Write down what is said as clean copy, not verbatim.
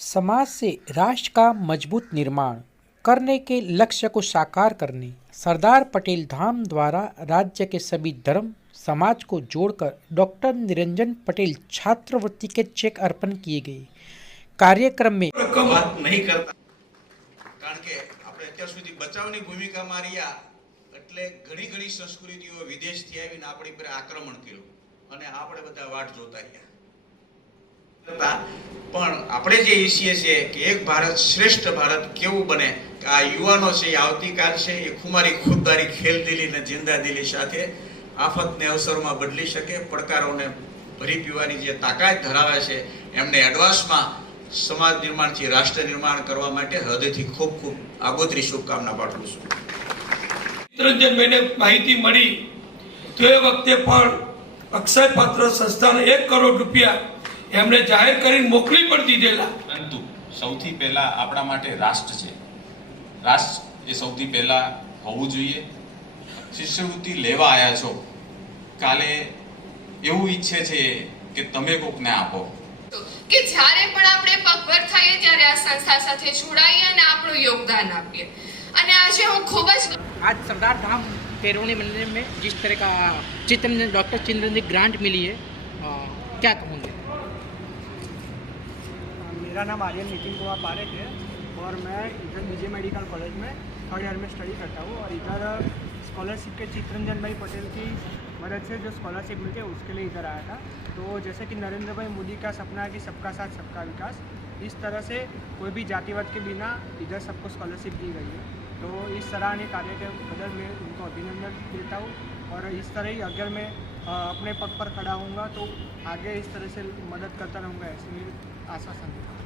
समाज से राष्ट्र का मजबूत निर्माण करने के लक्ष्य को साकार करने सरदार पटेल धाम द्वारा राज्य के सभी धर्म समाज को जोड़कर डॉक्टर निरंजन पटेल छात्रवृत्ति के चेक अर्पण किए गए। कार्यक्रम में बात नहीं करता कारण के આપણે અત્યાર સુધી બચાવની ભૂમિકામાં રહ્યા એટલે ઘણી સંસ્કૃતિઓ વિદેશથી આવીને આપણી પર આક્રમણ કર્યું અને આપણે બધા વાટ જોતા રહ્યા પણ આપણે જે ઈચ્છીએ છીએ કે એક ભારત શ્રેષ્ઠ ભારત કેવું બને કે આ યુવાનો છે આવતીકાલ છે એ ખુમારી ખુદદારી ખેલદિલી ને જિંદાદિલી સાથે આફતને અવસરમાં બદલી શકે પડકારોને ભરી પીવાની જે તાકાત ધરાવે છે એમને એડવાન્સમાં સમાજ નિર્માણથી રાષ્ટ્ર નિર્માણ કરવા માટે હૃદયથી ખૂબ ખૂબ આગોતરી શુભકામના પાઠવું છું। ચિત્તરંજનભાઈને માહિતી મળી તો એ વખતે પણ અક્ષય પાત્ર સંસ્થાને 1 કરોડ રૂપિયા એમણે જાહેર કરીને મોકલી પણ દીધેલા। પરંતુ સૌથી પહેલા આપણા માટે રાષ્ટ્ર છે, રાષ્ટ્ર એ સૌથી પહેલા હોવું જોઈએ। શિષ્યવૃત્તિ લેવા આવ્યા છો, કાલે એવું ઈચ્છે છે કે તમે કોકને આપો કે જ્યારે પણ આપણે પગભર થઈએ ત્યારે આ સંસ્થા સાથે જોડાઈએ અને આપણું યોગદાન આપીએ। અને આજે હું ખૂબ જ आज सरदार धाम कैरोनी मंदिर में जिस तरह का चित्ररंजन डॉक्टर चित्ररंजन ग्रांट मिली है, क्या कहूँगे? मेरा नाम आर्यन नितिन कुमार पारेख है और मैं इधर विजय मेडिकल कॉलेज में 3rd ईयर में स्टडी करता हूँ। और इधर स्कॉलरशिप के चित्तरंजन भाई पटेल की मदद से जो स्कॉलरशिप मिलती है उसके लिए इधर आया था। तो जैसे कि नरेंद्र भाई मोदी का सपना है कि सबका साथ सबका विकास, इस तरह से कोई भी जातिवाद के बिना इधर सबको स्कॉलरशिप दी गई है। तो इस सराहनीय कार्य के बदल मैं उनको अभिनंदन देता हूँ और इस तरह ही अगर मैं अपने पग पर खड़ा होऊंगा तो आगे इस तरह से मदद करता रहूँगा, ऐसी मेरी आश्वासन है।